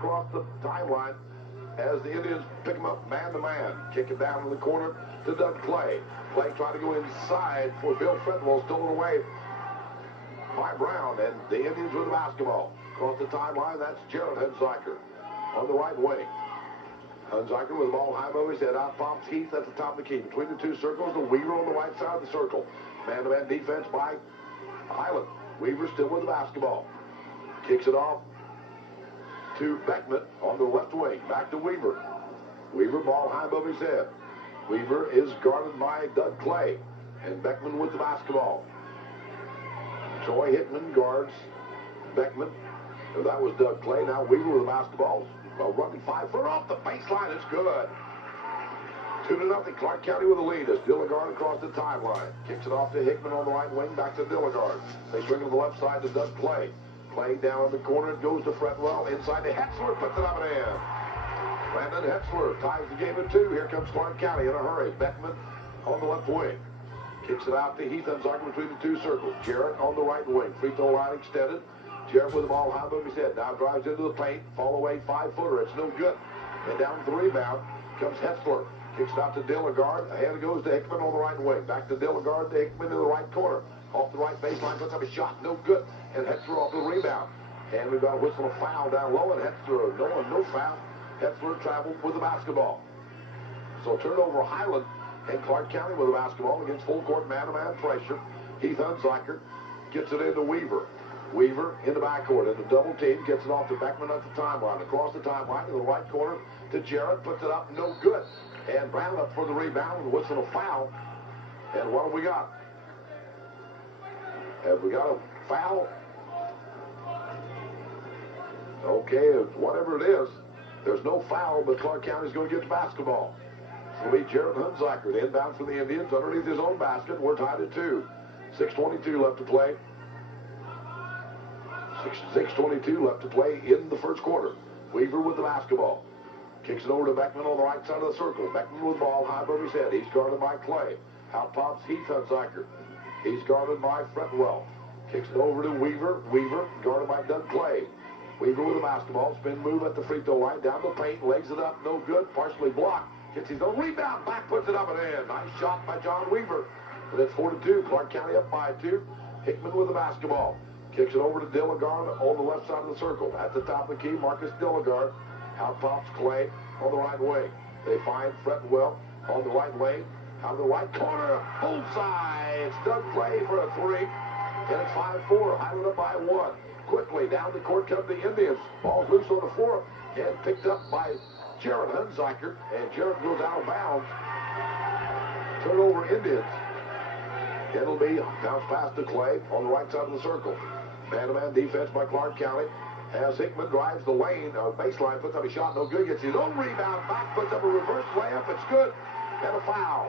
across the timeline as the Indians pick him up man-to-man. Kick it down in the corner to Doug Clay. Clay trying to go inside for Bill Fretwell, stolen away by Brown, and the Indians with the basketball. Across the timeline, that's Jared Hunziker on the right wing. Hunziker with the ball high above his head. Out pops Heath at the top of the key. Between the two circles, the Weaver on the right side of the circle. Man-to-man defense by Highland. Weaver still with the basketball. Kicks it off to Beckman on the left wing. Back to Weaver. Weaver, ball high above his head. Weaver is guarded by Doug Clay. And Beckman with the basketball. Troy Hickman guards Beckman. So that was Doug Clay. Now Weaver with the basketball. A running 5-footer off the baseline. It's good. 2-0. Clark County with the lead as Dilligard across the timeline. Kicks it off to Hickman on the right wing. Back to Dilligard. They swing to the left side to Doug Clay. Clay down in the corner. It goes to Fretwell. Inside to Hetzler. Puts it up and in. Brandon Hetzler ties the game at 2. Here comes Clark County in a hurry. Beckman on the left wing. Kicks it out to Heath Hunziker between the two circles. Jarrett on the right wing. Free throw line extended. Jarrett with the ball high above his head. Now drives into the paint. Fall away 5-footer. It's no good. And down the rebound comes Hetzler. Kicks it out to Dilligard. Ahead it goes to Hickman on the right wing. Back to Dilligard to Hickman in the right corner. Off the right baseline. Puts up a shot. No good. And Hetzler off the rebound. And we've got a whistle of foul down low. And Hetzler, no foul. Hetzler traveled with the basketball. So turnover Highland and Clark County with the basketball against full court man-to-man pressure. Heath Hunziker gets it into Weaver. Weaver in the backcourt in the double team, gets it off to Beckman at the timeline. Across the timeline to the right corner to Jarrett, puts it up, no good. And Brown up for the rebound with a whistle of foul. And what have we got? Have we got a foul? Okay, whatever it is, there's no foul, but Clark County's going to get the basketball. It'll be Jared Hunziker, the inbound for the Indians underneath his own basket. We're tied at 2. 6:22 left to play. 6:22 left to play in the first quarter. Weaver with the basketball. Kicks it over to Beckman on the right side of the circle. Beckman with the ball high above his head. He's guarded by Clay. Out pops Heath Hunziker. He's guarded by Fretwell. Kicks it over to Weaver. Weaver guarded by Doug Clay. Weaver with the basketball. Spin move at the free throw line. Down the paint. Legs it up. No good. Partially blocked. Gets his own rebound. Back puts it up and in. Nice shot by John Weaver. And it's 4-2. Clark County up by 2. Hickman with the basketball. Kicks it over to Dilligard on the left side of the circle. At the top of the key, Marcus Dilligard. Out pops Clay on the right wing. They find Fretwell on the right lane. Out of the right corner. Both sides. Doug Clay for a 3. And it's 5-4. Highland up by 1. Quickly down the court come the Indians. Ball's loose on the floor and picked up by Jared Hunziker. And Jared goes out of bounds. Turnover Indians. It'll be bounce pass to Clay on the right side of the circle. Man-to-man defense by Clark County. As Hickman drives the lane, baseline, puts up a shot, no good. Gets his own rebound back, puts up a reverse layup. It's good. And a foul.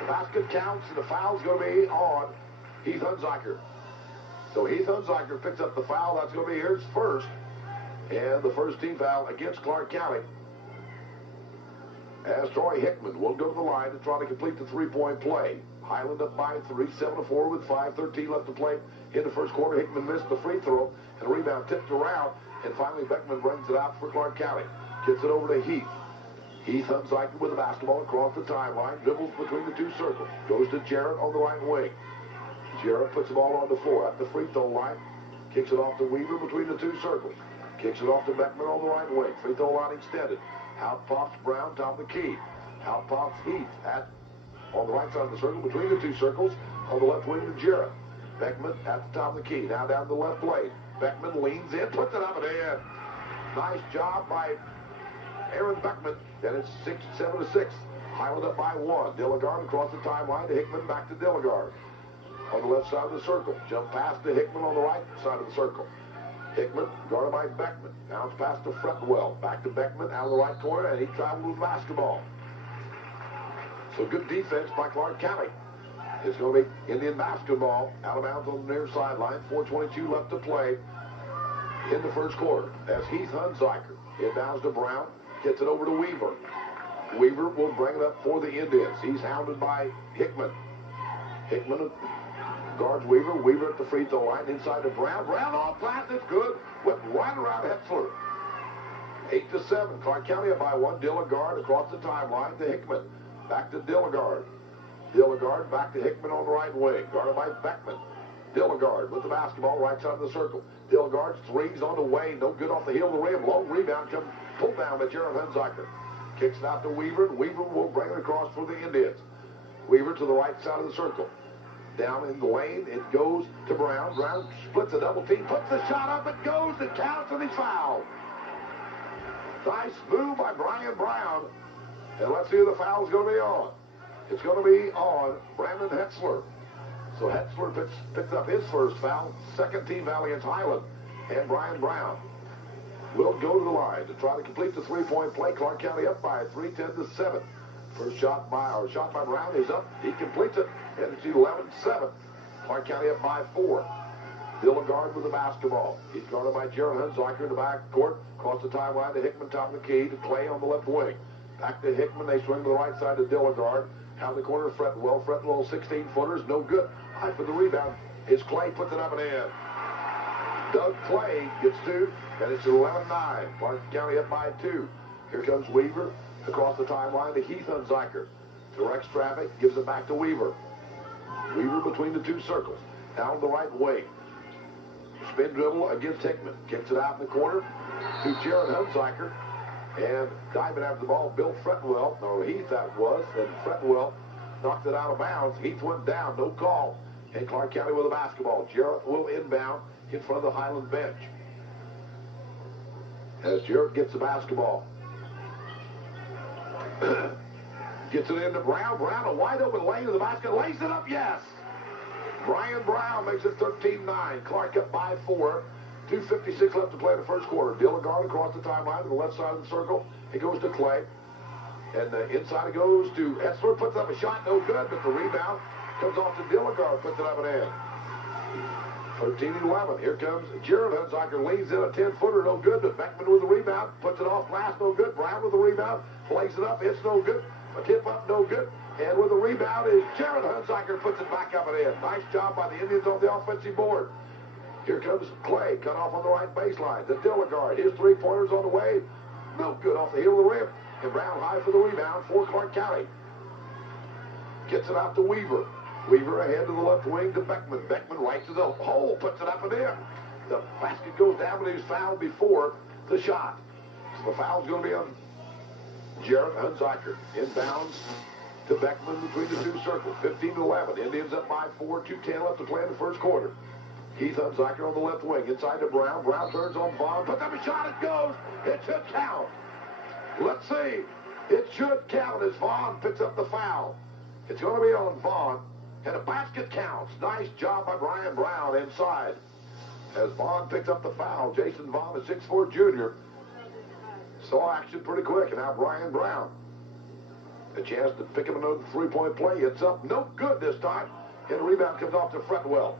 The basket counts, and the foul's going to be on Heath Hunziker. So Heath Hunziker picks up the foul. That's going to be his first. And the first team foul against Clark County. As Troy Hickman will go to the line to try to complete the three-point play. Highland up by 3, 7-4 with 5:13 left to play in the first quarter. Hickman missed the free throw, and the rebound tipped around, and finally Beckman brings it out for Clark County. Gets it over to Heath. Heath Hunziker with the basketball across the timeline, dribbles between the two circles, goes to Jarrett on the right wing. Jarrett puts the ball on the floor at the free throw line, kicks it off to Weaver between the two circles, kicks it off to Beckman on the right wing. Free throw line extended. Out pops Brown, top of the key. Out pops Heath on the right side of the circle, between the two circles, on the left wing to Jarrett. Beckman at the top of the key, now down the left lane. Beckman leans in, puts it up and in. Nice job by Aaron Beckman, and it's 7-6. Highland up by 1. Dilligard across the timeline to Hickman, back to Dilligard. On the left side of the circle, jump pass to Hickman on the right side of the circle. Hickman guarded by Beckman. Bounce pass to Fretwell, back to Beckman, out of the right corner, and he traveled with basketball. So good defense by Clark County. It's going to be Indian basketball out of bounds on the near sideline. 4:22 left to play in the first quarter. As Heath Hunziker inbounds to Brown, gets it over to Weaver. Weaver will bring it up for the Indians. He's hounded by Hickman. Hickman guards Weaver. Weaver at the free throw line inside to Brown. Brown off glass. It's good. Whipped right around Hetzler. 8-7. Clark County up by 1. Dilligard across the timeline to Hickman. Back to Dilligard. Dilligard back to Hickman on the right wing. Guarded by Beckman. Dilligard with the basketball right side of the circle. Dilligard's three's on the way. No good off the heel of the rim. Long rebound comes pulled down by Jared Hunziker. Kicks it out to Weaver, and Weaver will bring it across for the Indians. Weaver to the right side of the circle. Down in the lane, it goes to Brown. Brown splits a double team, puts the shot up, it goes, it counts, and he's fouled. Nice move by Brian Brown. And let's see who the foul is going to be on. It's going to be on Brandon Hetzler. So Hetzler picks up his first foul, second team foul against Highland. And Brian Brown will go to the line to try to complete the three-point play. Clark County up by 3, 10-7. First shot by Brown is up. He completes it, and it's 11-7. Clark County up by 4. Dilligard with the basketball. He's guarded by Jared Hunziker in the back court. Across the timeline to Hickman, top of the key to Clay on the left wing. Back to Hickman. They swing to the right side to Dilligard. Out the corner, Fretwell. Fretwell, 16-footers, no good. High for the rebound. Is Clay, puts it up and in. Doug Clay gets 2, and it's 11-9. Clark County up by 2. Here comes Weaver across the timeline to Heath Hunziker. Directs traffic, gives it back to Weaver. Weaver between the two circles. Down the right wing. Spin dribble against Hickman. Kicks it out in the corner to Jared Hunziker. And diving after the ball, Bill Fretwell, or Heath that was, and Fretwell knocked it out of bounds. Heath went down, no call. And Clark County with the basketball. Jarrett will inbound in front of the Highland bench. As Jarrett gets the basketball. Gets it into Brown. Brown, a wide open lane to the basket. Lays it up, yes. Brian Brown makes it 13-9. Clark up by 4. 2:56 left to play in the first quarter. Dilligard across the timeline to the left side of the circle. It goes to Clay. And the inside it goes to Hetzler. Puts up a shot, no good, but the rebound comes off to Dilligard. Puts it up and in. 13-11. Here comes Jared Hunziker. Leans in a 10-footer, no good, but Beckman with the rebound. Puts it off glass, no good. Brown with the rebound. Plays it up, it's no good. A tip up, no good. And with the rebound is Jared Hunziker. Puts it back up and in. Nice job by the Indians on the offensive board. Here comes Clay, cut off on the right baseline. The Dilligard, his three-pointers on the way. No good off the heel of the rim. And Brown high for the rebound for Clark County. Gets it out to Weaver. Weaver ahead to the left wing to Beckman. Beckman right to the hole, puts it up and in. The basket goes down, but he was fouled before the shot. So the foul's going to be on Jared Hunziker. Inbounds to Beckman between the two circles. 15-11. Indians up by 4. 2:10 left to play in the first quarter. Heath Hunziker on the left wing. Inside to Brown. Brown turns on Vaughn. Puts up a shot. It goes. It should count. Let's see. It should count as Vaughn picks up the foul. It's going to be on Vaughn. And a basket counts. Nice job by Brian Brown inside. As Vaughn picks up the foul. Jason Vaughn, a 6'4 junior. Saw action pretty quick. And now Brian Brown. A chance to pick up another three-point play. It's up. No good this time. And the rebound comes off to Fretwell.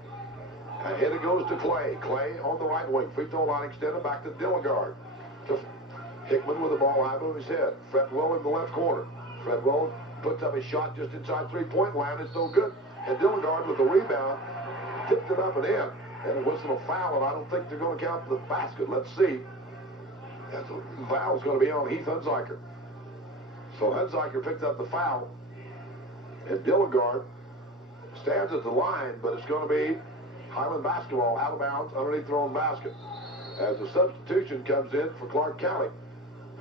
Ahead it goes to Clay. Clay on the right wing. Free throw line extended back to Dilligard. To Hickman with the ball high above his head. Fretwell in the left corner. Fretwell puts up a shot just inside three-point line. It's no good. And Dilligard with the rebound tipped it up and in. And it whistled a foul, and I don't think they're going to count the basket. Let's see. That's a foul is going to be on Heath Hunziker. So Hunziker picked up the foul. And Dilligard stands at the line, but it's going to be Highland basketball out of bounds underneath their own basket. As the substitution comes in for Clark County.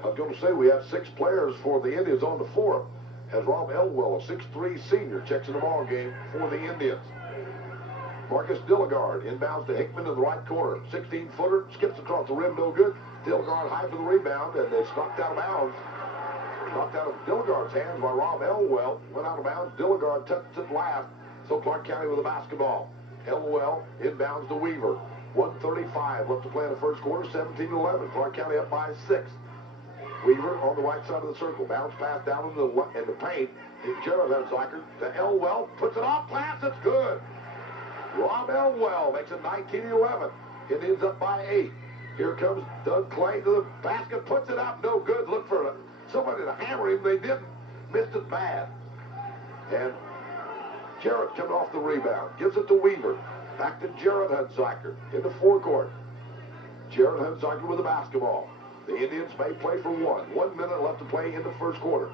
I was going to say we have 6 players for the Indians on the floor. As Rob Elwell, a 6'3 senior, checks in the ball game for the Indians. Marcus Dilligard inbounds to Hickman in the right corner. 16-footer, skips across the rim, no good. Dilligard high for the rebound, and it's knocked out of bounds. Knocked out of Dilligard's hands by Rob Elwell. Went out of bounds. Dilligard touched it last. So Clark County with the basketball. Elwell inbounds to Weaver. 1:35 left to play in the first quarter. 17-11. Clark County up by 6. Weaver on the right side of the circle. Bounce pass down in the paint. Jared Hunziker to Elwell. Puts it off glass. It's good. Rob Elwell makes it 19-11. Indians up by 8. Here comes Doug Clay to the basket. Puts it up. No good. Look for somebody to hammer him. They didn't. Missed it bad. And Jarrett coming off the rebound. Gives it to Weaver. Back to Jared Hunziker in the forecourt. Jared Hunziker with the basketball. The Indians may play for one. 1 minute left to play in the first quarter.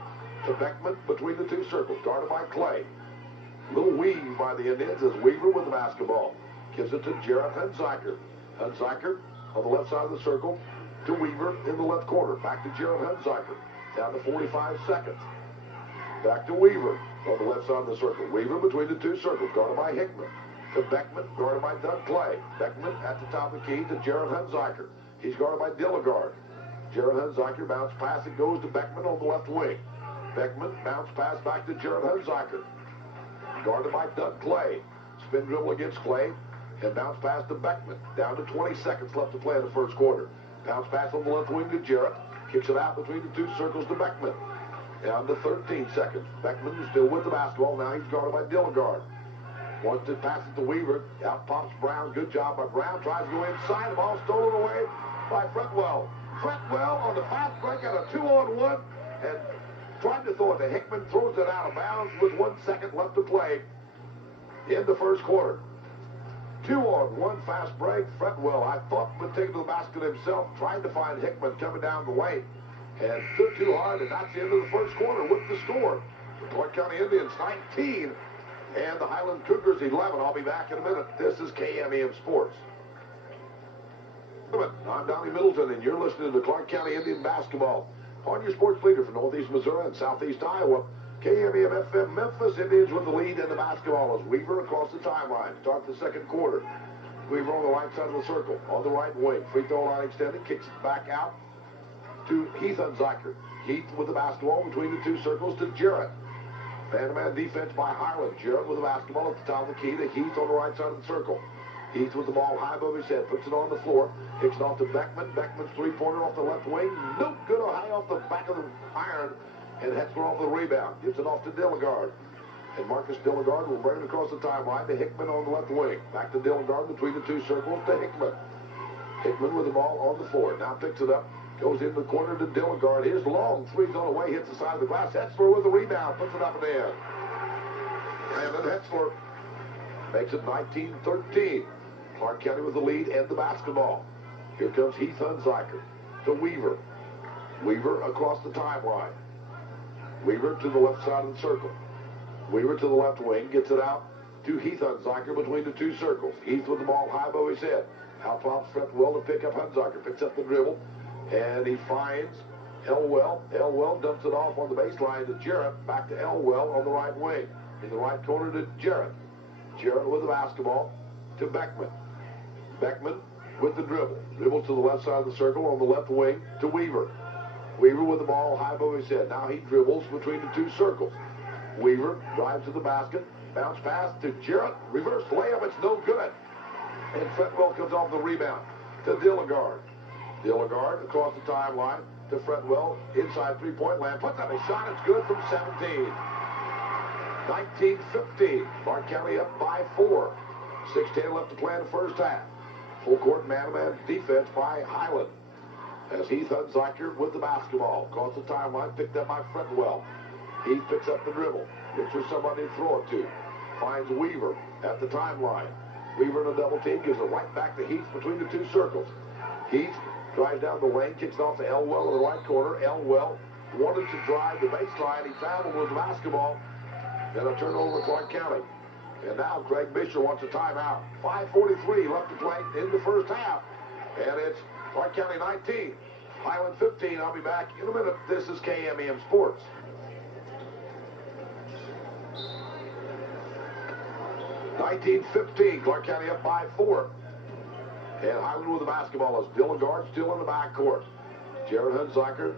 To Beckman between the two circles, guarded by Clay. Little weave by the Indians as Weaver with the basketball. Gives it to Jarrett Hunziker. Hunziker on the left side of the circle to Weaver in the left corner. Back to Jarrett Hunziker. Down to 45 seconds. Back to Weaver on the left side of the circle. Weaver between the two circles, guarded by Hickman. To Beckman, guarded by Doug Clay. Beckman at the top of the key to Jarrett Hunziker. He's guarded by Dilligard. Jarrett Hunziker bounce pass. It goes to Beckman on the left wing. Beckman bounce pass back to Jarrett Hunziker. Guarded by Doug Clay. Spin dribble against Clay. And bounce pass to Beckman. Down to 20 seconds left to play in the first quarter. Bounce pass on the left wing to Jarrett. Kicks it out between the two circles to Beckman. Down to 13 seconds. Beckman is still with the basketball. Now he's guarded by Dilligard. Wants to pass it to Weaver. Out pops Brown. Good job by Brown. Tries to go inside. The ball stolen away by Fretwell. Fretwell on the fast break at a 2-on-1 and tried to throw it to Hickman. Throws it out of bounds with 1 second left to play in the first quarter. 2-on-1 fast break. Fretwell, I thought, would take it to the basket himself. Tried to find Hickman coming down the lane. And stood too hard, and that's the end of the first quarter with the score. The Clark County Indians 19 and the Highland Cougars 11. I'll be back in a minute. This is KMEM Sports. I'm Donnie Middleton, and you're listening to Clark County Indian Basketball on your sports leader for Northeast Missouri and Southeast Iowa. KMEM FM Memphis Indians with the lead in the basketball as Weaver across the timeline. Start the second quarter. Weaver on the right side of the circle, on the right wing. Free throw line extended, kicks it back out to Heath Hunziker. Heath with the basketball between the two circles to Jarrett. Man-to-man defense by Highland. Jarrett with the basketball at the top of the key to Heath on the right side of the circle. Heath with the ball high above his head, puts it on the floor, kicks it off to Beckman. Beckman's three-pointer off the left wing. No good, high off the back of the iron, and Hetzler off the rebound. Gives it off to Dilligard. And Marcus Dilligard will bring it across the timeline to Hickman on the left wing. Back to Dilligard between the two circles to Hickman. Hickman with the ball on the floor. Now picks it up. Goes into the corner to Dilligard. His long three's on the way. Hits the side of the glass. Hetzler with the rebound. Puts it up and in. And then Hetzler makes it 19-13. Clark County with the lead and the basketball. Here comes Heath Hunziker to Weaver. Weaver across the timeline. Weaver to the left side of the circle. Weaver to the left wing. Gets it out to Heath Hunziker between the two circles. Heath with the ball high above his head. Out pops Fretwell to pick up Hunziker. Picks up the dribble. And he finds Elwell. Elwell dumps it off on the baseline to Jarrett. Back to Elwell on the right wing. In the right corner to Jarrett. Jarrett with the basketball to Beckman. Beckman with the dribble. Dribble to the left side of the circle on the left wing to Weaver. Weaver with the ball high above his head. Now he dribbles between the two circles. Weaver drives to the basket. Bounce pass to Jarrett. Reverse layup. It's no good. And Fretwell comes off the rebound to Dilligard. Dilligard across the timeline to Fretwell. Inside three-point land. Puts up a shot. It's good from 17. 19-15. Clark County up by 4. 6:10 left to play in the first half. Full court man-to-man defense by Highland. As Heath Hunziker with the basketball. Across the timeline. Picked up by Fretwell. Heath picks up the dribble. Looks for somebody to throw it to. Finds Weaver at the timeline. Weaver in a double team. Gives it right back to Heath between the two circles. Heath drives down the lane. Kicks it off to Elwell in the right corner. Elwell wanted to drive the baseline. He traveled with the basketball. Then a turnover Clark County. And now Craig Bisher wants a timeout. 5:43 left to play in the first half. And it's Clark County 19, Highland 15. I'll be back in a minute. This is KMEM Sports. (19-15), Clark County up by 4. And Highland with the basketball as Dilligard still in the backcourt. Jarrett Hunziker,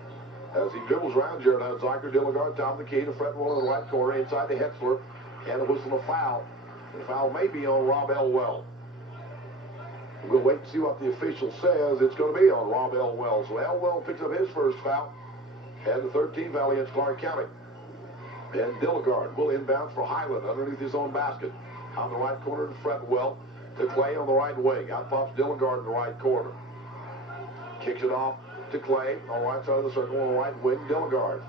as he dribbles around Jarrett Hunziker, Dilligard top of the key to Fretwell in the right corner, inside to Hetzler, and a whistle of foul. The foul may be on Rob Elwell. We'll wait and see what the official says. It's going to be on Rob Elwell. So Elwell picks up his first foul, and the 13th foul against Clark County. And Dilligard will inbound for Highland underneath his own basket. On the right corner to Fretwell, to Clay on the right wing. Out pops Dilligard in the right corner. Kicks it off to Clay on the right side of the circle on the right wing. Dilligard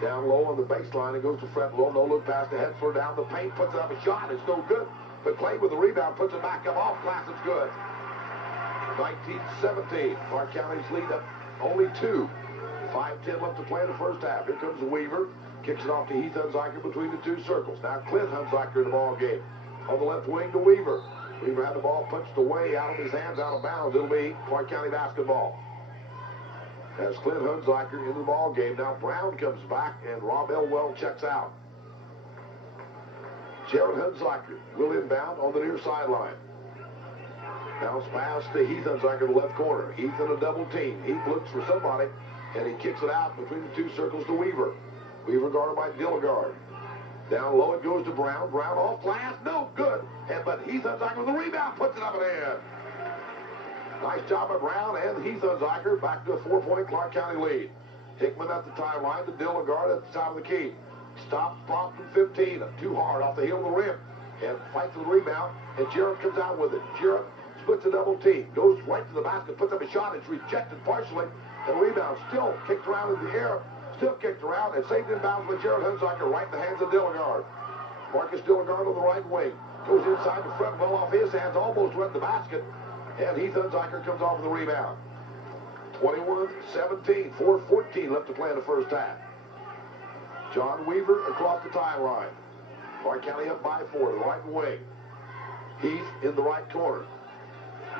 down low on the baseline. It goes to Fretwell. No look pass to Hetzler down the paint. Puts up a shot. It's no good. But Clay with the rebound puts it back up off glass. It's good. 19-17. Clark County's lead up only 2. 5:10 left to play in the first half. Here comes Weaver. Kicks it off to Heath Hunziker between the 2 circles. Now Clint Hunziker in the ball game. On the left wing to Weaver. Weaver had the ball punched away out of his hands, out of bounds. It'll be Clark County basketball. As Clint Hunziker in the ball game. Now Brown comes back and Rob Elwell checks out. Jared Hunziker will inbound on the near sideline. Bounce pass to Heath Hunziker in the left corner. Heath in a double team. Heath looks for somebody, and he kicks it out between the 2 circles to Weaver. Weaver guarded by Dilligard. Down low it goes to Brown. Brown off glass, no good. But Heath Hunziker with the rebound, puts it up and in. Nice job by Brown and Heath Hunziker. Back to a 4-point Clark County lead. Hickman at the timeline to Dilligard at the top of the key. Stops, pops from 15. Too hard off the heel of the rim. And fights for the rebound. And Jarrett comes out with it. Jarrett splits a double team. Goes right to the basket. Puts up a shot. It's rejected partially. And rebound still kicked around in the air. Still kicked around. And saved in bounds by Jared Hunziker right in the hands of Dilligard. Marcus Dilligard on the right wing. Goes inside the front. Well off his hands. Almost went to the basket. And Heath Hunziker comes off with the rebound. 21-17. 4:14 left to play in the first half. John Weaver across the timeline. Clark County up by 4, the right wing. Heath in the right corner.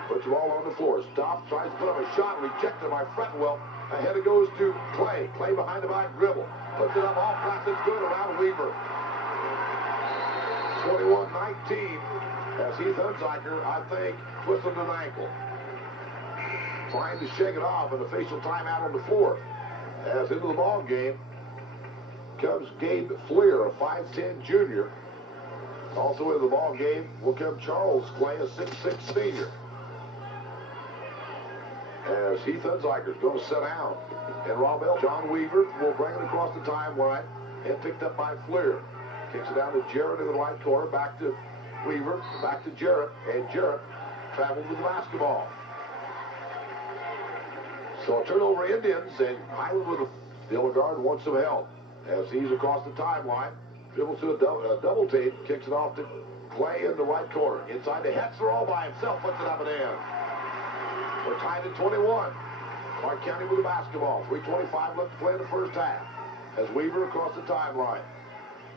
Puts the ball on the floor. Stops, tries to put up a shot, rejected by Fretwell. Ahead it goes to Clay. Clay behind the back dribble. Puts it up off glass. It's good around Weaver. 21-19 as Heath Hunziker, I think, twisted an ankle. Trying to shake it off, an official timeout on the floor. As into the ball game comes Gabe Fleer, a 5'10 junior. Also in the ball game will come Charles Clay, a 6'6 senior. As Heath Hunziker is going to sit down. And John Weaver will bring it across the timeline and picked up by Fleer. Kicks it down to Jarrett in the right corner, back to Weaver, back to Jarrett, and Jarrett travels with the basketball. So a turnover Indians, and Highland with a Dilligard wants some help. As he's across the timeline, dribbles to a double team, kicks it off to Clay in the right corner. Inside to Hetzler all by himself, puts it up and in. We're tied at 21. Clark County with the basketball. 3:25 left to play in the first half. As Weaver across the timeline.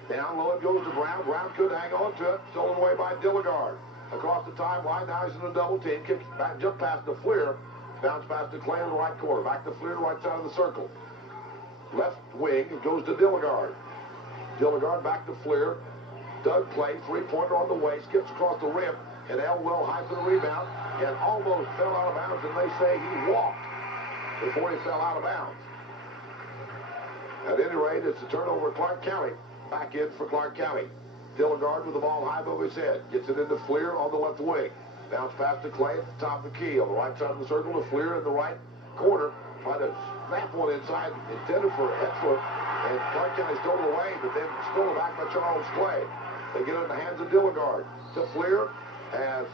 Down low it goes to Brown. Brown could hang on to it. Stolen away by Dilligard. Across the timeline, now he's in a double team. Kicks back, jump pass to Fleer. Bounce pass to Clay in the right corner. Back to Fleer, right side of the circle. Left wing, it goes to Dilligard. Dilligard back to Fleer. Doug Clay, three-pointer on the way, skips across the rim, and Elwell high for the rebound, and almost fell out of bounds, and they say he walked before he fell out of bounds. At any rate, it's a turnover at Clark County. Back in for Clark County. Dilligard with the ball high above his head. Gets it into Fleer on the left wing. Bounce pass to Clay at the top of the key. On the right side of the circle to Fleer in the right corner. Trying to snap one inside, intended for Hetzler. And Clark County stole it away, but then stolen back by Charles Clay. They get it in the hands of Dilligard. To Fleer as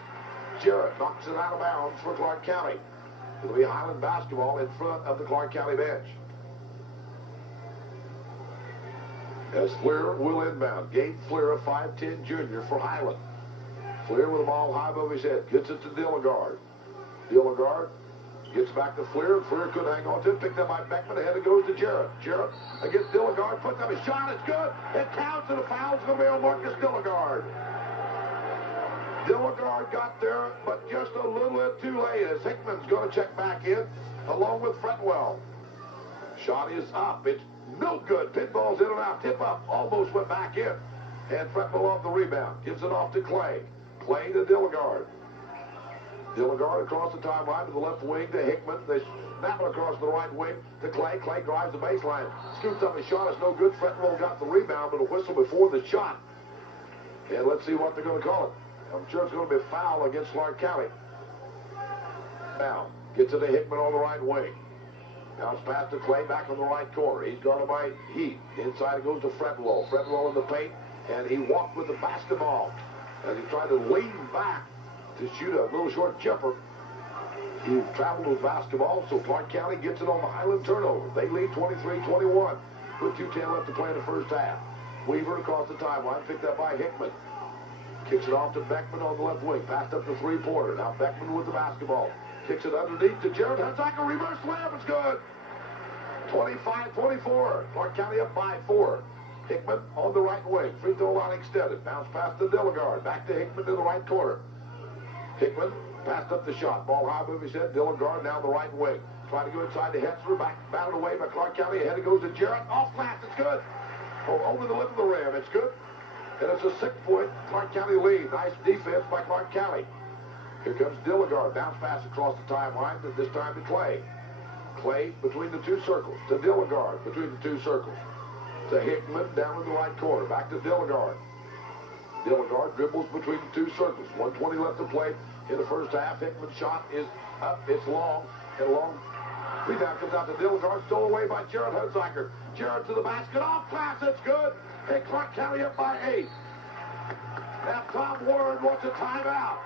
Jarrett knocks it out of bounds for Clark County. It'll be Highland basketball in front of the Clark County bench. As Fleer will inbound. Gabe Fleer, a 5'10 junior for Highland. Fleer with the ball high above his head. Gets it to Dilligard. Dilligard gets back to Fleer. Fleer could hang on to it. Picked up by Beckman. Ahead it goes to Jarrett. Jarrett against Dilligard. Puts up a shot. It's good. It counts, and the foul's going to be on Marcus Dilligard. Dilligard got there, but just a little bit too late as Hickman's going to check back in along with Fretwell. Shot is up. It's no good. Pinball's in and out. Tip up. Almost went back in. And Fretwell off the rebound. Gives it off to Clay. Clay to Dilligard. Dilligard across the timeline to the left wing to Hickman. They snap it across the right wing to Clay. Clay drives the baseline. Scoops up a shot. It's no good. Fretwell got the rebound, but a whistle before the shot. And let's see what they're going to call it. I'm sure it's going to be a foul against Clark County. Now, gets it to Hickman on the right wing. Now it's passed to Clay back on the right corner. He's guarded by Heath. Inside it goes to Fretwell. Fretwell in the paint, and he walked with the basketball. As he tried to lean back to shoot a little short jumper, he traveled with basketball, so Clark County gets it on the Highland turnover. They lead 23-21 with 2:10 left to play in the first half. Weaver across the timeline, picked up by Hickman. Kicks it off to Beckman on the left wing. Passed up the three-pointer. Now Beckman with the basketball. Kicks it underneath to Jarrett Hunsaker. Reverse layup. It's good. 25-24. Clark County up by 4. Hickman on the right wing. Free throw line extended. Bounce pass to Dilligard. Back to Hickman in the right corner. Hickman passed up the shot. Ball high move his head. Dilligard down the right wing. Trying to go inside to Hetzler. Back batted away by Clark County. Ahead it goes to Jarrett. Off glass. It's good. Oh, over the lip of the rim. It's good. And it's a 6-point Clark County lead. Nice defense by Clark County. Here comes Dilligard. Bounce pass across the timeline. This time to Clay. Clay between the two circles. To Dilligard between the two circles. To Hickman down in the right corner. Back to Dilligard. Dilligard dribbles between the two circles. 1:20 left to play in the first half. Hickman's shot is up. It's long. And long. Rebound comes out to Dilligard. Stolen away by Jarrett Hunsaker. Jarrett to the basket. Off glass. It's good. And Clark County up by 8. Now Tom Warren wants a timeout.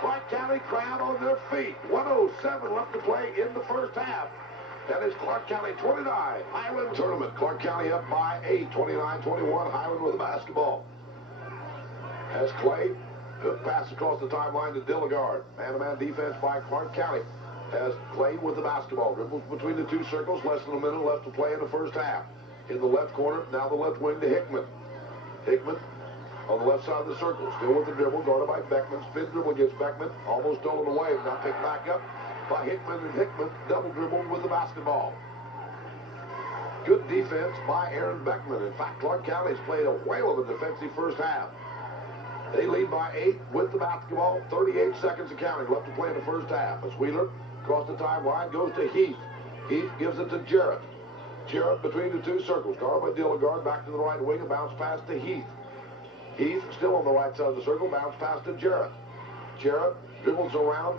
Clark County crowd on their feet. 1:07 left to play in the first half. That is Clark County 29. Highland tournament. Clark County up by 8. 29-21. Highland with the basketball. As Clay, good pass across the timeline to Dilligard. Man-to-man defense by Clark County. As Clay with the basketball. Dribbles between the two circles. Less than a minute left to play in the first half. In the left corner, now the left wing to Hickman. Hickman on the left side of the circle. Still with the dribble. Guarded by Beckman. Spin dribble against Beckman. Almost stolen away. Now picked back up by Hickman. And Hickman double dribbled with the basketball. Good defense by Aaron Beckman. In fact, Clark County's played a whale of a defensive first half. They lead by 8 with the basketball. 38 seconds of counting left to play in the first half. As Wheeler across the timeline goes to Heath. Heath gives it to Jarrett. Jarrett between the two circles. Guarded by Dilligard. Back to the right wing. A bounce pass to Heath. Heath still on the right side of the circle. Bounce pass to Jarrett. Jarrett dribbles around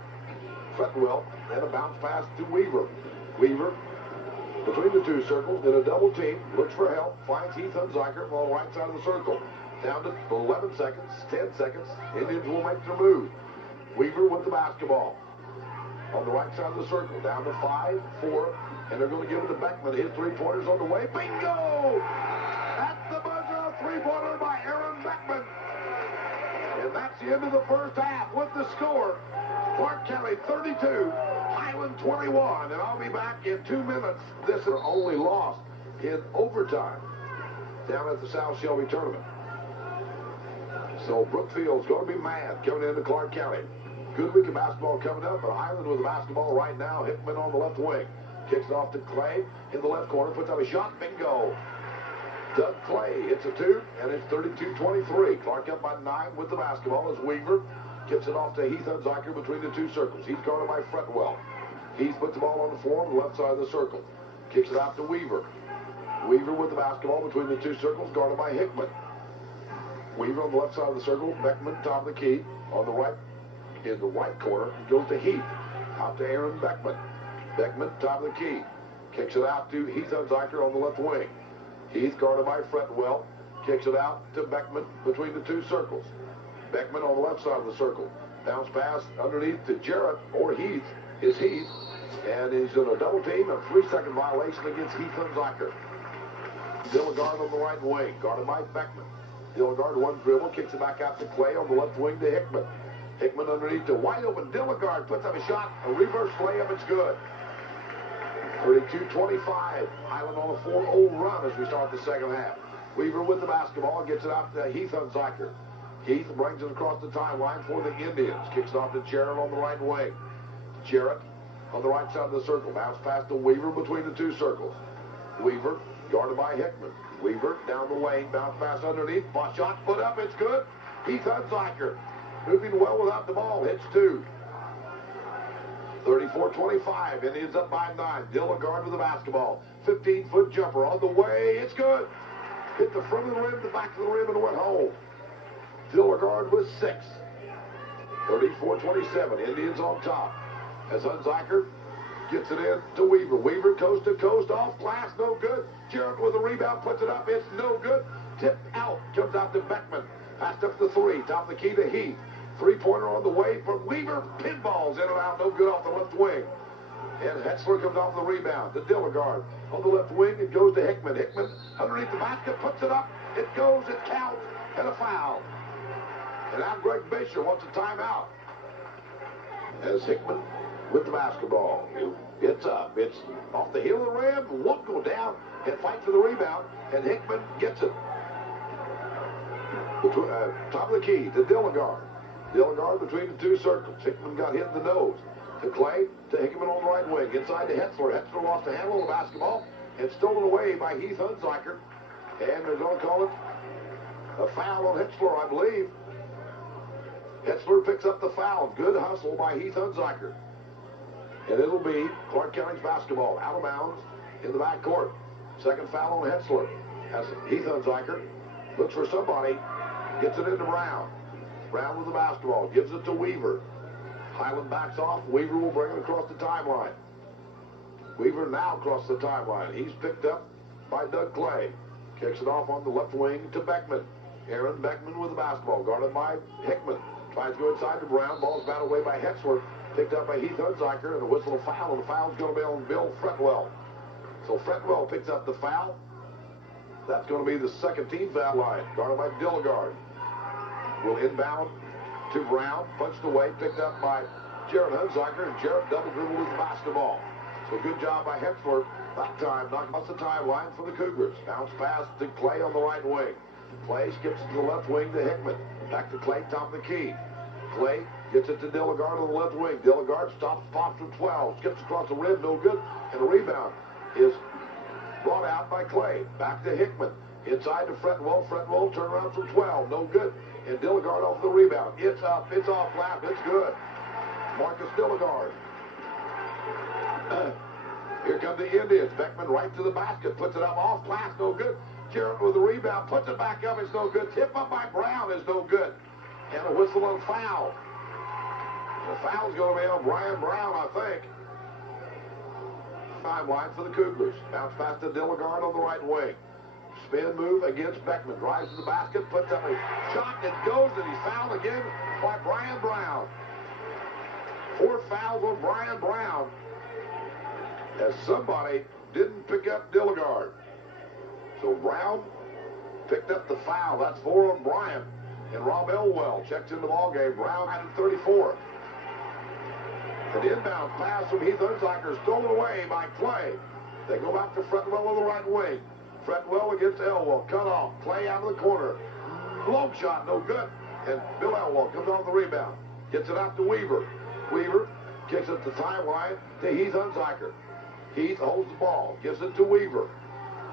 Fretwell. And a bounce pass to Weaver. Weaver between the two circles. In a double team. Looks for help. Finds Heath Hunsaker on the right side of the circle. Down to 11 seconds. 10 seconds. Indians will make their move. Weaver with the basketball. On the right side of the circle. Down to 5, 4. And they're going to give it to Beckman. His three-pointers on the way. Bingo! At the buzzer, a three-pointer by Aaron Beckman. And that's the end of the first half with the score. Clark County 32, Highland 21. And I'll be back in 2 minutes. This is their only loss in overtime down at the South Shelby tournament. So Brookfield's going to be mad coming into Clark County. Good week of basketball coming up, but Highland with the basketball right now. Hickman on the left wing. Kicks it off to Clay in the left corner. Puts up a shot. Bingo. Doug Clay hits a 2, and it's 32-23. Clark up by 9 with the basketball as Weaver gives it off to Heath Hunsaker between the two circles. He's guarded by Fretwell. Heath puts the ball on the floor on the left side of the circle. Kicks it out to Weaver. Weaver with the basketball between the two circles, guarded by Hickman. Weaver on the left side of the circle. Beckman top of the key on the right. In the right corner, goes to Heath. Out to Aaron Beckman. Beckman, top of the key. Kicks it out to Heath Hunsaker on the left wing. Heath guarded by Fretwell. Kicks it out to Beckman between the two circles. Beckman on the left side of the circle. Bounce pass underneath to Jarrett, or Heath, is Heath. And he's in a double team, a 3-second violation against Heath Hunsaker. Dilligard on the right wing, guarded by Beckman. Dilligard, one dribble, kicks it back out to Clay on the left wing to Hickman. Hickman underneath to wide open. Dilligard puts up a shot. A reverse layup. It's good. 32-25. Highland on a 4-0 run as we start the second half. Weaver with the basketball. Gets it out to Heath Hunsaker. Heath brings it across the timeline for the Indians. Kicks it off to Jarrett on the right wing. Jarrett on the right side of the circle. Bounce pass to Weaver between the two circles. Weaver guarded by Hickman. Weaver down the lane. Bounce pass underneath. Shot put up. It's good. Heath Hunsaker. Moving well without the ball. Hits 2. 34-25. Indians up by 9. Dilligard with the basketball. 15-foot jumper on the way. It's good. Hit the front of the rim, the back of the rim, and went home. Dilligard with 6. 34-27. Indians on top. As Hunsaker gets it in to Weaver. Weaver coast to coast. Off glass. No good. Jarrett with a rebound. Puts it up. It's no good. Tipped out. Comes out to Beckman. Passed up the 3. Top of the key to Heath. Three-pointer on the way from Weaver. Pinballs in and out. No good off the left wing. And Hetzler comes off the rebound to Dilligard. On the left wing, it goes to Hickman. Hickman underneath the basket, puts it up. It goes, it counts, and a foul. And now Greg Bisher wants a timeout. As Hickman with the basketball. It's up. It's off the heel of the rim. Won't go down and fight for the rebound. And Hickman gets it. Top of the key to Dilligard. Dilligard between the two circles. Hickman got hit in the nose. To Clay, to Hickman on the right wing. Inside to Hetzler. Hetzler lost the handle of the basketball and stolen away by Heath Hunziker. And they're going to call it a foul on Hetzler, I believe. Hetzler picks up the foul. Good hustle by Heath Hunziker. And it'll be Clark County's basketball. Out of bounds in the back court. Second foul on Hetzler. As Heath Hunziker looks for somebody. Gets it into Brown. Brown with the basketball. Gives it to Weaver. Highland backs off. Weaver will bring it across the timeline. Weaver now across the timeline. He's picked up by Doug Clay. Kicks it off on the left wing to Beckman. Aaron Beckman with the basketball. Guarded by Hickman. Tries to go inside to Brown. Ball's batted away by Hetzler. Picked up by Heath Hunziker. And a whistle of foul. And the foul's going to be on Bill Fretwell. So Fretwell picks up the foul. That's going to be the second team foul line. Guarded by Dilligard. Will inbound to Brown. Punched away. Picked up by Jared Hunziker. And Jared double dribbled with the basketball. So good job by Hetzler. That time knocked across the timeline for the Cougars. Bounce pass to Clay on the right wing. Clay skips to the left wing to Hickman. Back to Clay, top of the key. Clay gets it to Dilligard on the left wing. Dilligard stops, pops from 12. Skips across the rim, no good. And the rebound is brought out by Clay. Back to Hickman. Inside to Fretwell. Fretwell turn around from 12. No good. And Dilligard off the rebound. It's up. It's off lap. It's good. Marcus Dilligard. Here come the Indians. Beckman right to the basket. Puts it up off glass. No good. Jarrett with the rebound. Puts it back up. It's no good. Tip up by Brown is no good. And a whistle on foul. The foul's going to be on Brian Brown, I think. Timeline for the Cougars. Bounce pass to Dilligard on the right wing. Spin move against Beckman. Drives to the basket. Puts up a shot that goes, and he's fouled again by Brian Brown. 4 fouls on Brian Brown, as somebody didn't pick up Dilligard. So Brown picked up the foul. That's 4 on Brian. And Rob Elwell checks in the ballgame. Brown had 34. An inbound pass from Heath Hunziker stolen away by Clay. They go back to Fretwell on the right wing. Fretwell against Elwell. Cut off. Clay out of the corner. Long shot, no good. And Bill Elwell comes off the rebound. Gets it out to Weaver. Weaver kicks it to the timeline to Heath Hunziker. Heath holds the ball. Gives it to Weaver.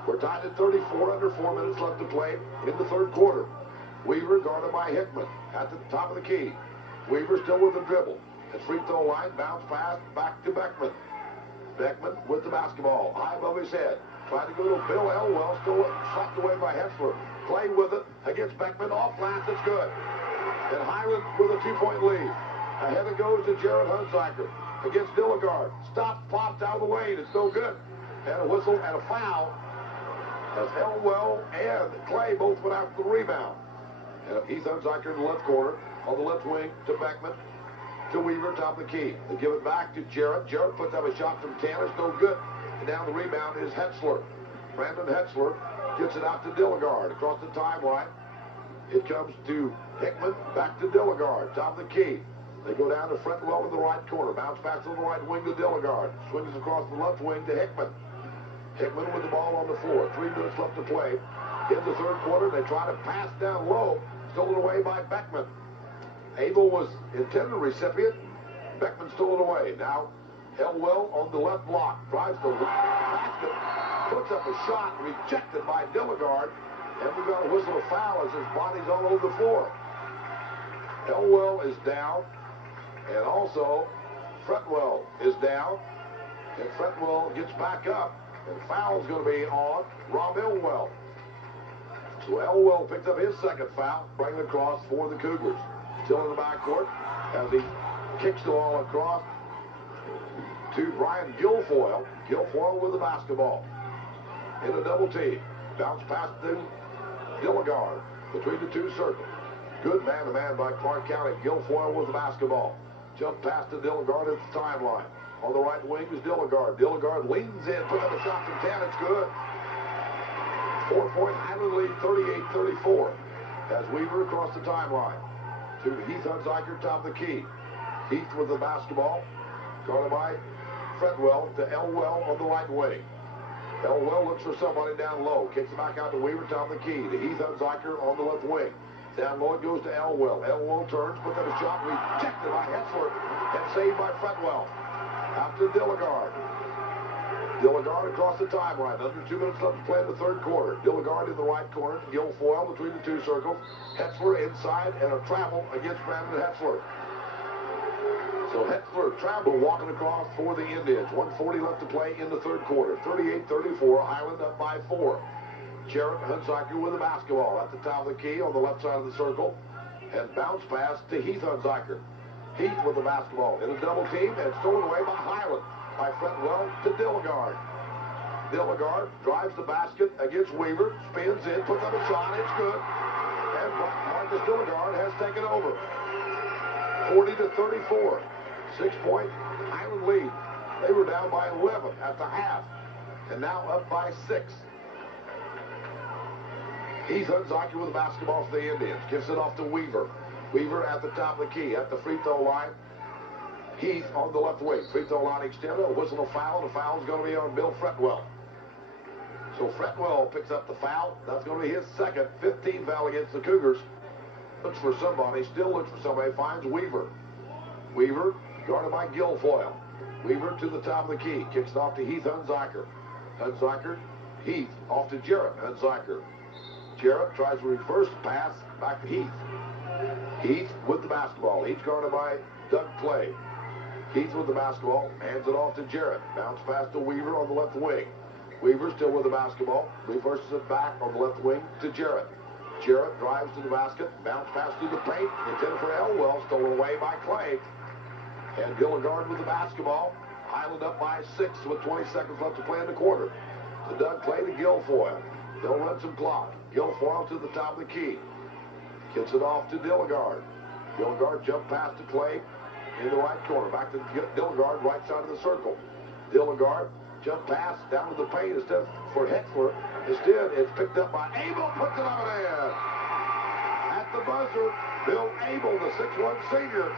We're tied at 34, under 4 minutes left to play in the third quarter. Weaver guarded by Hickman at the top of the key. Weaver still with the dribble. At free throw line, bounce pass back to Beckman. Beckman with the basketball high above his head. Trying to go to Bill Elwell, still slapped away by Hetzler. Clay with it against Beckman. Off glass, it's good. And Highland with a 2-point lead. Ahead it goes to Jared Hunziker against Dilligard. Stops, pops out of the lane. It's no good. And a whistle and a foul as Elwell and Clay both went after the rebound. And Heath Hunziker in the left corner, on the left wing to Beckman, to Weaver, top of the key. They give it back to Jarrett. Jarrett puts up a shot from 10. It's no good. And down the rebound is Hetzler. Brandon Hetzler gets it out to Dilligard. Across the timeline, it comes to Hickman, back to Dilligard, top of the key. They go down to Fretwell in the right corner. Bounce pass on the right wing to Dilligard. Swings across the left wing to Hickman. Hickman with the ball on the floor. 3 minutes left to play. In the third quarter, they try to pass down low. Stolen away by Beckman. Abel was intended recipient. Beckman stole it away. Now, Elwell on the left block. Drives the basket. Puts up a shot. Rejected by Dilligard. And we've got a whistle of foul as his body's all over the floor. Elwell is down. And also, Fretwell is down. And Fretwell gets back up. And foul's going to be on Rob Elwell. So Elwell picked up his second foul, bringing it across for the Cougars. Still in the backcourt as he kicks the ball across to Brian Guilfoyle. Guilfoyle with the basketball. In a double team. Bounce pass to Dilligard between the two circles. Good man-to-man by Clark County. Guilfoyle with the basketball. Jump pass to Dilligard at the timeline. On the right wing is Dilligard. Dilligard leans in, put up a shot from 10. It's good. 4-point Highland lead, 38-34. As Weaver across the timeline to Heath Hunziker, top of the key. Heath with the basketball. Guarded by Fretwell to Elwell on the right wing. Elwell looks for somebody down low. Kicks it back out to Weaver, top of the key. To Heath Hunziker on the left wing. Down low it goes to Elwell. Elwell turns, puts up a shot, rejected by Hetzler, and saved by Fretwell. Out to Dilligard. Dilligard across the timeline. Under 2 minutes left to play in the third quarter. Dilligard in the right corner. Guilfoyle between the two circles. Hetzler inside, and a travel against Brandon Hetzler. So Hetzler traveled walking across for the Indians. 1:40 left to play in the third quarter. 38-34, Highland up by 4. Jarrett Hunziker with the basketball at the top of the key on the left side of the circle. And bounce pass to Heath Hunziker. Heath with the basketball in a double team and stolen away by Highland. By Fretwell to Dilligard. Dilligard drives the basket against Weaver. Spins in, puts up a shot. It's good. And Marcus Dilligard has taken over. 40-34. 6-point Highland lead. They were down by 11 at the half. And now up by 6. Heath Hunziker with the basketball for the Indians. Gives it off to Weaver. Weaver at the top of the key. At the free throw line. Heath on the left wing. Free throw line extended. A whistle, a foul. The foul is going to be on Bill Fretwell. So Fretwell picks up the foul. That's going to be his second. 15 foul against the Cougars. Looks for somebody. Still looks for somebody. Finds Weaver. Weaver guarded by Guilfoyle. Weaver to the top of the key. Kicks it off to Heath Hunziker. Hunziker. Heath off to Jarrett Hunziker. Jarrett tries to reverse pass back to Heath. Heath with the basketball. He's guarded by Doug Clay. Heath with the basketball. Hands it off to Jarrett. Bounce pass to Weaver on the left wing. Weaver still with the basketball. Reverses it back on the left wing to Jarrett. Jarrett drives to the basket. Bounce pass through the paint. Intended for Elwell. Stolen away by Clay. And Dilligard with the basketball. Highland up by 6 with 20 seconds left to play in the quarter. To Doug Clay to Guilfoyle. They'll run some clock. Guilfoyle to the top of the key. Gets it off to Dilligard. Dilligard jump pass to Clay in the right corner. Back to Dilligard, right side of the circle. Dilligard, jump pass down to the paint instead for Hetzler. Instead, it's picked up by Abel, puts it up and in. At the buzzer, Bill Abel, the 6'1 senior.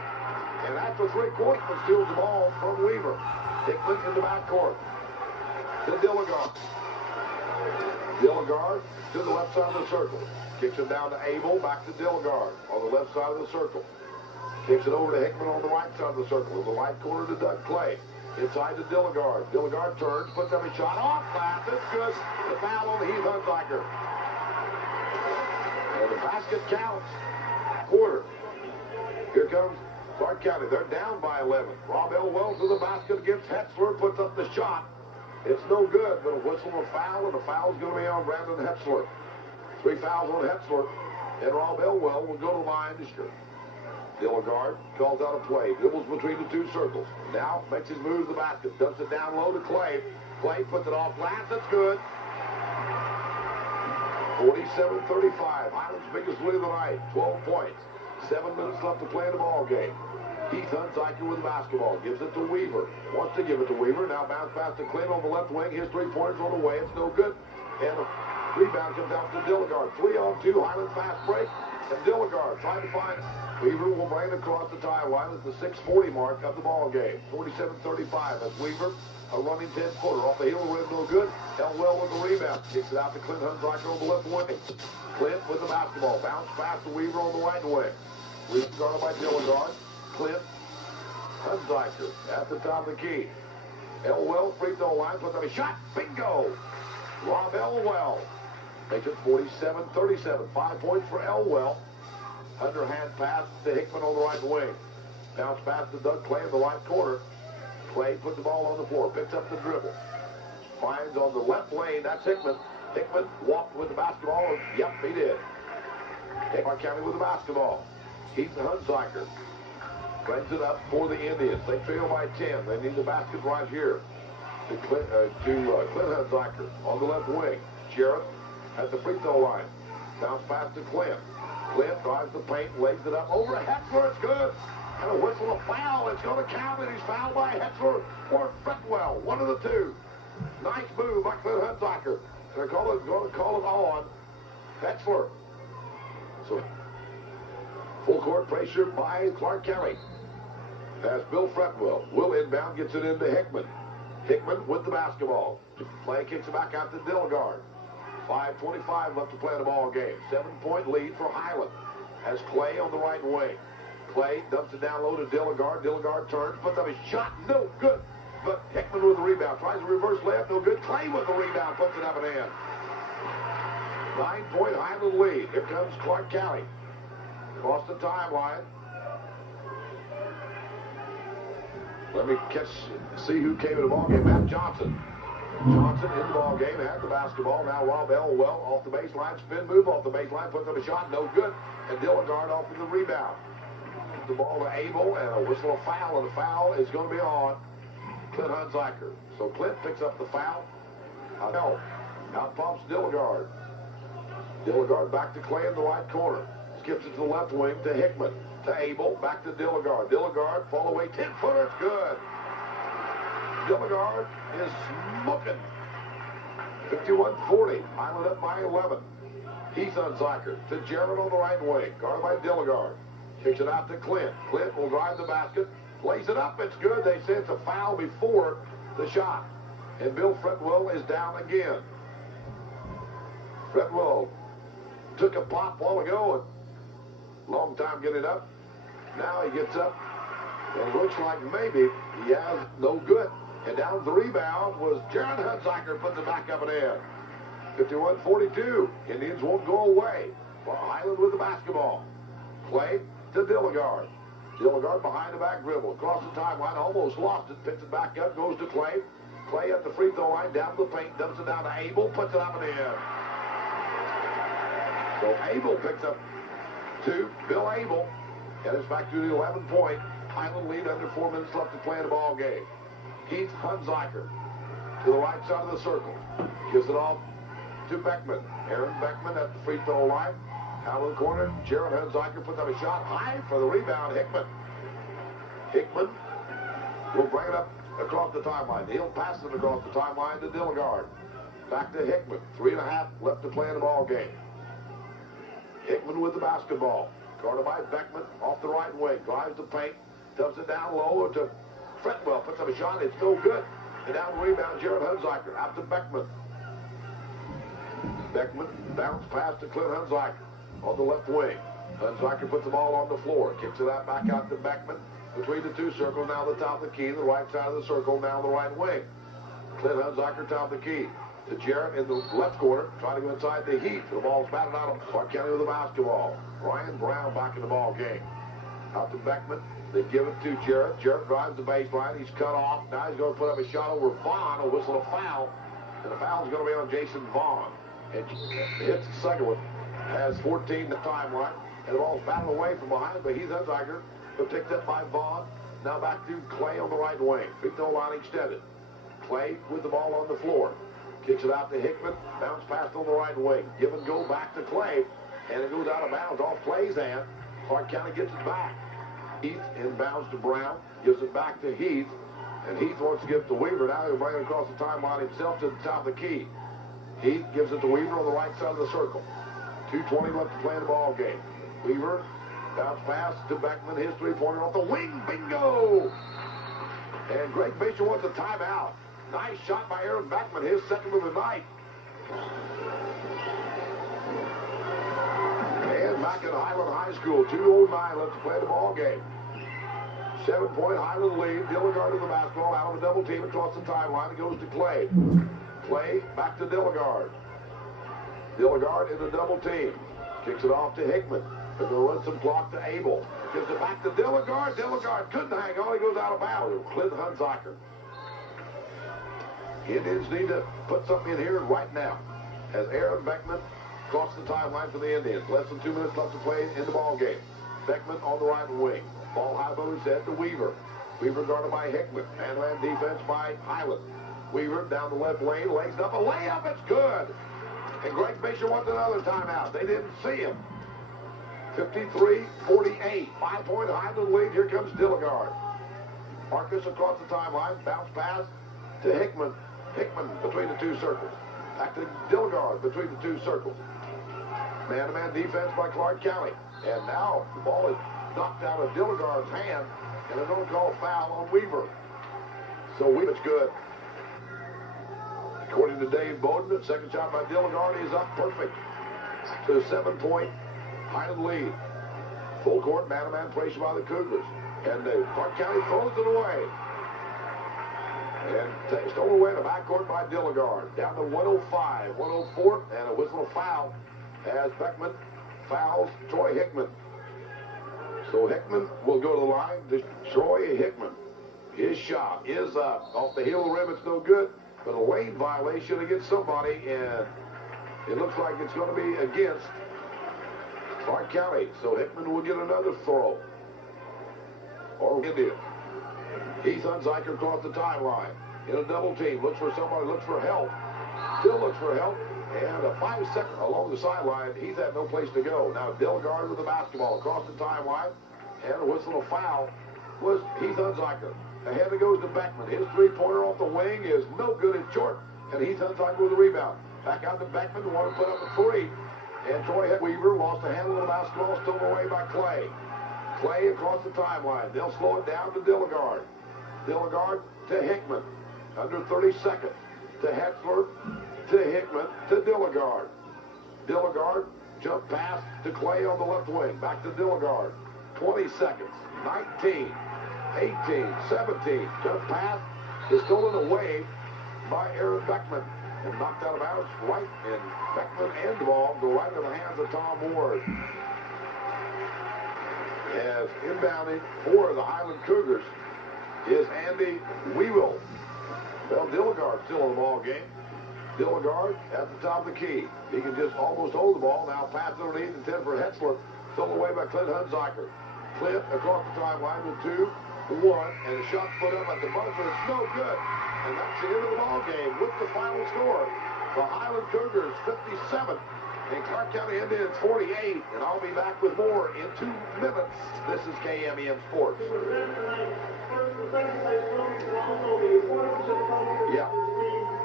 And after 3 quarters, steals the ball from Weaver. Hickman in the backcourt. To Dilligard. Dilligard to the left side of the circle. Kicks it down to Abel, back to Dilligard on the left side of the circle. Kicks it over to Hickman on the right side of the circle. In the right corner to Doug Clay. Inside to Dilligard. Dilligard turns, puts up a shot off glass. It's good. The foul on Heath Hunziker. And the basket counts. Quarter. Here comes Clark County. They're down by 11. Rob Elwell to the basket against Hetzler. Puts up the shot. It's no good, but a whistle and a foul, and the foul's going to be on Brandon Hetzler. 3 fouls on Hetzler, and Rob Elwell will go to the line to shoot. Dilligard calls out a play. Dribbles between the 2 circles. Now makes his move to the basket. Dumps it down low to Clay. Clay puts it off glass. That's good. 47-35. Highland's biggest lead of the night. 12 points. 7 minutes left to play in the ball game. Heath Hunziker with the basketball. Gives it to Weaver. Wants to give it to Weaver. Now bounce pass to Clint on the left wing. His 3-pointers on the way. It's no good. And a rebound comes out to Dilligard. 3-on-2. Highland fast break. And Dilligard trying to find it. Weaver will bring it across the timeline at the 6:40 mark of the ball game. 47-35 as Weaver, a running 10-footer off the heel of the rim, no good. Elwell with the rebound. Kicks it out to Clint Hunziker on the left wing. Clint with the basketball. Bounce pass to Weaver on the right wing. Weaver guarded by Dilligard. Clint Hunziker at the top of the key. Elwell, free throw line, puts up a shot. Bingo! Rob Elwell makes it 47-37. 5 points for Elwell. Underhand pass to Hickman on the right wing. Bounce pass to Doug Clay in the right corner. Clay puts the ball on the floor, picks up the dribble. Finds on the left lane, that's Hickman. Hickman walked with the basketball. Yep, he did. Clark County with the basketball. Heath Hunziker brings it up for the Indians. They trail by 10. They need the basket right here. To Clint Hunziker on the left wing. Jarrett at the free throw line. Bounce pass to Clint. Clint drives the paint, lays it up over Hetzler. It's good. And a whistle, a foul. It's going to count, and he's fouled by Hetzler or Fretwell. One of the two. Nice move by Clint Hunziker. They're going to call it on Hetzler. So full court pressure by Clark County. as Bill Fretwell will inbound, gets it into Hickman. Hickman with the basketball. Clay kicks it back out to Dilligard. 5:25 left to play in the ball game. 7-point lead for Highland. Has Clay on the right wing. Clay dumps it down low to Dilligard. Dilligard turns, puts up a shot, no good. But Hickman with the rebound. Tries a reverse layup, no good. Clay with the rebound, puts it up and in. 9-point Highland lead. Here comes Clark County. Across the timeline. Let me see who came in the ball game. Matt Johnson. Johnson in the ball game, had the basketball. Now Rob Elwell off the baseline, spin move off the baseline, puts up a shot, no good. And Dilligard off with the rebound. The ball to Abel, and a whistle of foul, and the foul is going to be on Clint Hunziker. So Clint picks up the foul. Out pumps Dilligard. Dilligard back to Clay in the right corner. Skips it to the left wing to Hickman. To Abel, back to Dilligard. Dilligard, fall away, 10-footer, it's good. Dilligard is smoking. 51-40, Highland up by 11. He's Hunziker to Jarrett on the right wing, guarded by Dilligard. Kicks it out to Clint. Clint will drive the basket, lays it up, it's good. They say it's a foul before the shot. And Bill Fretwell is down again. Fretwell took a pop while ago, and long time getting up. Now he gets up, and it looks like maybe he has no good. And down the rebound was Jaron Hunziker, puts it back up and in. 51-42. Indians won't go away. Well, Highland with the basketball. Clay to Dilligard. Dilligard behind the back dribble. Across the timeline, almost lost it. Picks it back up, goes to Clay. Clay at the free throw line, down the paint, dumps it down to Abel, puts it up and in. So Abel picks up two. Bill Abel. And it's back to the 11-point Highland lead under 4 minutes left to play in the ball game. Heath Hunziker to the right side of the circle. Gives it off to Beckman. Aaron Beckman at the free throw line. Out of the corner, Jared Hunziker puts up a shot high for the rebound. Hickman. Hickman will bring it up across the timeline. He'll pass it across the timeline to Dilligard. Back to Hickman. 3.5 left to play in the ball game. Hickman with the basketball. Guarded by Beckman off the right wing. Drives the paint. Dumps it down low to Fretwell. Puts up a shot. It's no good. And down the rebound, Jared Hunziker. Out to Beckman. Beckman bounce pass to Clint Hunziker on the left wing. Hunziker puts the ball on the floor. Kicks it out back out to Beckman. Between the two circles, now the top of the key. The right side of the circle, now the right wing. Clint Hunziker, top of the key. To Jarrett in the left corner, trying to go inside the Heat. The ball's batted out of Clark County with the basketball. Ryan Brown back in the ball game. Out to Beckman. They give it to Jarrett. Jarrett drives the baseline. He's cut off. Now he's going to put up a shot over Vaughn. A whistle, a foul. And the foul's going to be on Jason Vaughn. And hits the second one. Has 14 the timeline. And the ball's batted away from behind, but Heath Hunziker, but picked up by Vaughn. Now back to Clay on the right wing. Free throw line extended. Clay with the ball on the floor. Kicks it out to Hickman. Bounce pass on the right wing. Give and go back to Clay. And it goes out of bounds off Clay's hand. Clark County gets it back. Heath inbounds to Brown. Gives it back to Heath. And Heath wants to give it to Weaver. Now he'll bring it across the timeline himself to the top of the key. Heath gives it to Weaver on the right side of the circle. 2:20 left to play in the ball game. Weaver, bounce pass to Beckman. His three-pointer off the wing. Bingo! And Greg Bishop wants a timeout. Nice shot by Aaron Beckman, his second of the night. And back at Highland High School, 2:09 left to play the ball game. 7-point Highland lead. Dilligard with the basketball out of a double team across the timeline. It goes to Clay. Clay back to Dilligard. Dilligard in the double team. Kicks it off to Hickman. They're going to run some clock to Abel. Gives it back to Dilligard. Dilligard couldn't hang on. He goes out of bounds. Clint Hunziker. Indians need to put something in here right now. As Aaron Beckman crosses the timeline for the Indians. Less than 2 minutes left to play in the ball game. Beckman on the right wing. Ball high above his head to Weaver. Weaver guarded by Hickman. Man-to-man defense by Highland. Weaver down the left lane. Lays it up. A layup. It's good. And Greg Bishop wants another timeout. They didn't see him. 53-48. 5-point Highland lead. Here comes Dilligard. Marcus across the timeline. Bounce pass to Hickman. Hickman between the two circles. Back to Dilligard between the two circles. Man-to-man defense by Clark County. And now the ball is knocked out of Dilligard's hand. And they're going to call foul on Weaver. So Weaver's good. According to Dave Bowden, the second shot by Dilligard is up perfect to a 7-point Highland lead. Full court, man-to-man pressure by the Cougars. And Clark County throws it away. And stolen away in the backcourt by Dilligard. Down to 105, 104, and a whistle of foul as Beckman fouls Troy Hickman. So Hickman will go to the line to Troy Hickman. His shot is up. Off the heel of the rim, it's no good. But a lane violation against somebody, and it looks like it's going to be against Clark County. So Hickman will get another throw. Or Indian. Heath Hunziker across the timeline. In a double team. Looks for somebody, looks for help. Still looks for help. And a 5-second along the sideline. He's had no place to go. Now Dilligard with the basketball across the timeline. And a whistle of foul was Heath Hunziker. Ahead it goes to Beckman. His three-pointer off the wing is no good. It's short. And Heath Hunziker with the rebound. Back out to Beckman. Want to put up a three. And Troy Weaver lost a handle of the basketball. Stolen away by Clay. Clay across the timeline. They'll slow it down to Dilligard. Dilligard to Hickman. Under 30 seconds. To Hetzler. To Hickman. To Dilligard. Dilligard. Jump pass to Clay on the left wing. Back to Dilligard. 20 seconds. 19. 18. 17. Jump pass is stolen away by Aaron Beckman. And knocked out of bounds right. And Beckman and the ball go right into the hands of Tom Ward. As inbounding for the Highland Cougars is Andy Weevil. Well, Dilligard still in the ball game. Dilligard at the top of the key. He can just almost hold the ball. Now pass underneath and 10 for Hetzler. Stolen away by Clint Hunziker. Clint across the timeline with 2-1. And a shot put up at the buzzer. It's no good. And that's the end of the ball game with the final score. The Highland Cougars 57. And Clark County Indians 48. And I'll be back with more in 2 minutes. This is KMEM Sports. Yeah.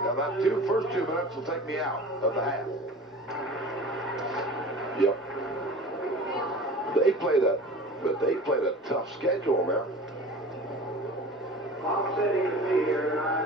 Now that first 2 minutes will take me out of the half. Yep. They played a tough schedule, man. I'm sitting to be here, and I